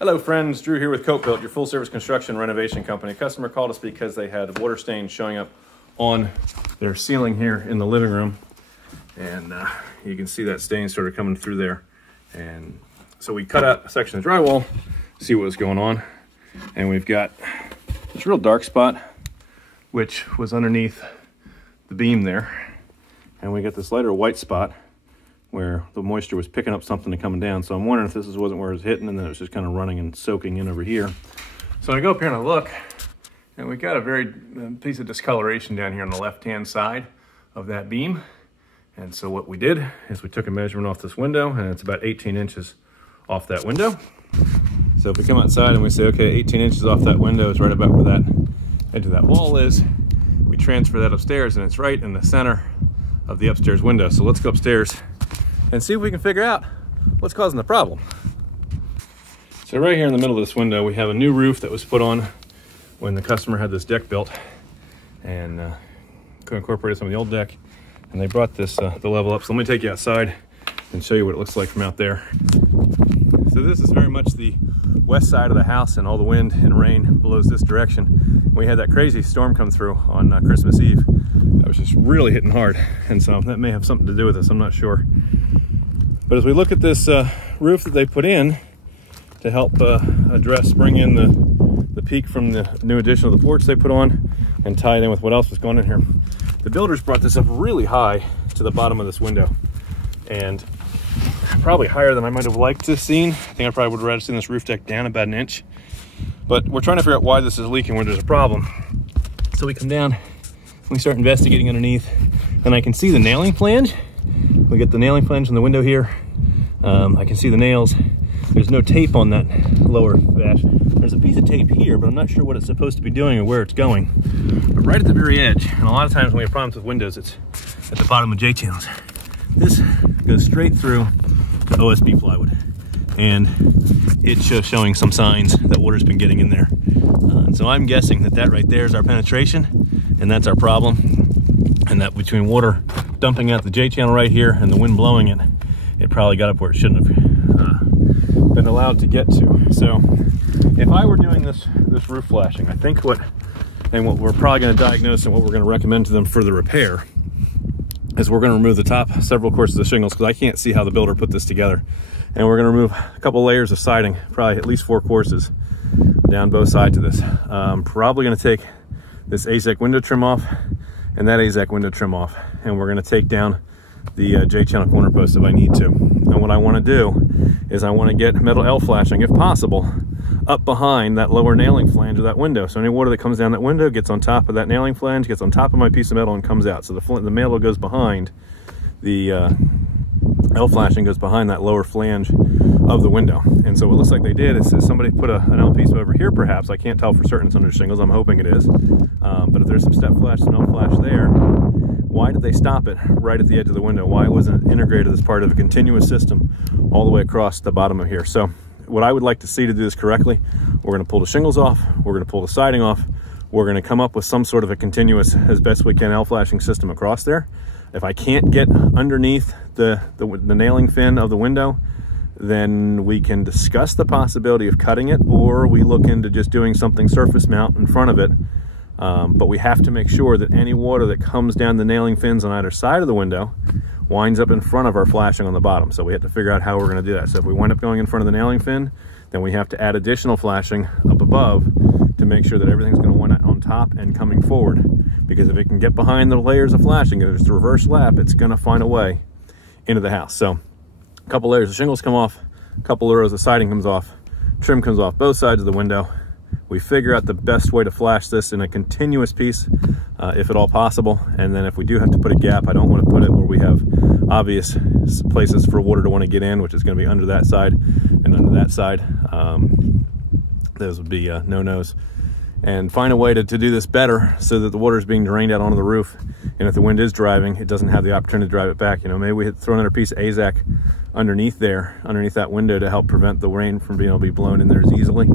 Hello friends, Drew here with 𝗗𝘁'𝘀, your full service construction renovation company. A customer called us because they had water stains showing up on their ceiling here in the living room. And you can see that stain sort of coming through there. And so we cut out a section of drywall, see what was going on. And we've got this real dark spot, which was underneath the beam there. And we got this lighter white spot where the moisture was picking up something and coming down. So I'm wondering if this wasn't where it was hitting and then it was just kind of running and soaking in over here. So I go up here and I look, and we got a piece of discoloration down here on the left-hand side of that beam. And so what we did is we took a measurement off this window, and it's about 18 inches off that window. So if we come outside and we say, okay, 18 inches off that window is right about where that edge of that wall is, we transfer that upstairs and it's right in the center of the upstairs window. So let's go upstairs and see if we can figure out what's causing the problem. So right here in the middle of this window, we have a new roof that was put on when the customer had this deck built, and incorporated some of the old deck, and they brought this the level up. So let me take you outside and show you what it looks like from out there. So this is very much the west side of the house, and all the wind and rain blows this direction. We had that crazy storm come through on Christmas Eve. That was just really hitting hard, and so that may have something to do with this, I'm not sure. But as we look at this roof that they put in to help bring in the peak from the new addition of the porch they put on and tie it in with what else was going in here, the builders brought this up really high to the bottom of this window, and probably higher than I might have liked to have seen. I think I probably would have rather seen this roof deck down about an inch. But we're trying to figure out why this is leaking when there's a problem. So we come down, we start investigating underneath, and I can see the nailing flange. We get the nailing flange in the window here. I can see the nails. There's no tape on that lower bash. There's a piece of tape here, but I'm not sure what it's supposed to be doing or where it's going. But right at the very edge, and a lot of times when we have problems with windows, it's at the bottom of J channels. This goes straight through the OSB plywood, and it's showing some signs that water's been getting in there. And so I'm guessing that right there is our penetration, and that's our problem. And that between water dumping out the J channel right here and the wind blowing it, it probably got up where it shouldn't have been allowed to get to. So if I were doing this roof flashing, I think what we're probably going to diagnose and what we're going to recommend to them for the repair is we're going to remove the top several courses of shingles, because I can't see how the builder put this together. And we're going to remove a couple layers of siding, probably at least 4 courses down both sides of this. Probably going to take this 𝗂𝘂𝘀 window trim off and that 𝗂𝘂𝘀 window trim off. And we're going to take down the J channel corner post if I need to. And what I want to do is I want to get metal L flashing, if possible, up behind that lower nailing flange of that window. So any water that comes down that window gets on top of that nailing flange, gets on top of my piece of metal and comes out. So the metal goes behind, the L flashing goes behind that lower flange of the window. And so what it looks like they did is somebody put an L piece over here perhaps. I can't tell for certain it's under shingles, I'm hoping it is. But if there's some step flash, some L flash there, why did they stop it right at the edge of the window? Why wasn't it integrated as part of a continuous system all the way across the bottom of here? So what I would like to see to do this correctly, we're going to pull the shingles off, we're going to pull the siding off, we're going to come up with some sort of a continuous, as best we can, L flashing system across there. If I can't get underneath the nailing fin of the window, then we can discuss the possibility of cutting it, or we look into just doing something surface mount in front of it. But we have to make sure that any water that comes down the nailing fins on either side of the window winds up in front of our flashing on the bottom. So we have to figure out how we're going to do that. So if we wind up going in front of the nailing fin, then we have to add additional flashing up above to make sure that everything's going to wind up on top and coming forward. Because if it can get behind the layers of flashing, if it's a reverse lap, it's going to find a way into the house. So a couple layers of shingles come off, a couple of rows of siding comes off, trim comes off both sides of the window. We figure out the best way to flash this in a continuous piece, if at all possible. And then if we do have to put a gap, I don't want to put it where we have obvious places for water to want to get in, which is going to be under that side and under that side. Those would be no-nos. And find a way to do this better so that the water is being drained out onto the roof. And if the wind is driving, it doesn't have the opportunity to drive it back. You know, maybe we throw another piece of 𝗂𝘂𝘀 underneath there, underneath that window, to help prevent the rain from being able to be blown in there as easily.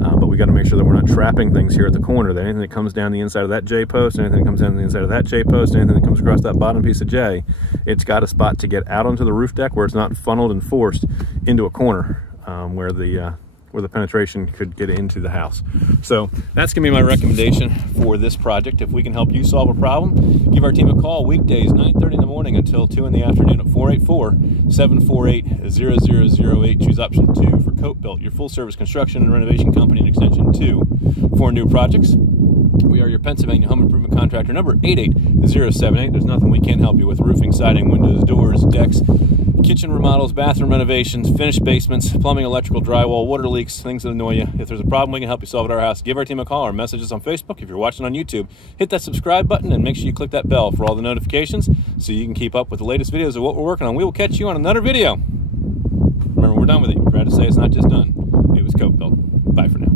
But we got to make sure that we're not trapping things here at the corner, that anything that comes down the inside of that J post, anything that comes down the inside of that J post, anything that comes across that bottom piece of J, it's got a spot to get out onto the roof deck where it's not funneled and forced into a corner where the where the penetration could get into the house. So that's gonna be my recommendation for this project. If we can help you solve a problem, give our team a call weekdays 9:30 in the morning until 2 in the afternoon at 484-748-0008. Choose option 2 for Coat Built, your full service construction and renovation company, and extension 2 for new projects. We are your Pennsylvania home improvement contractor, number 88078. There's nothing we can't help you with: roofing, siding, windows, doors, decks, kitchen remodels, bathroom renovations, finished basements, plumbing, electrical, drywall, water leaks, things that annoy you. If there's a problem, we can help you solve it at our house. Give our team a call or message us on Facebook. If you're watching on YouTube, hit that subscribe button and make sure you click that bell for all the notifications so you can keep up with the latest videos of what we're working on. We will catch you on another video. Remember, we're done with it. We're proud to say it's not just done. It was Coat Built. Bye for now.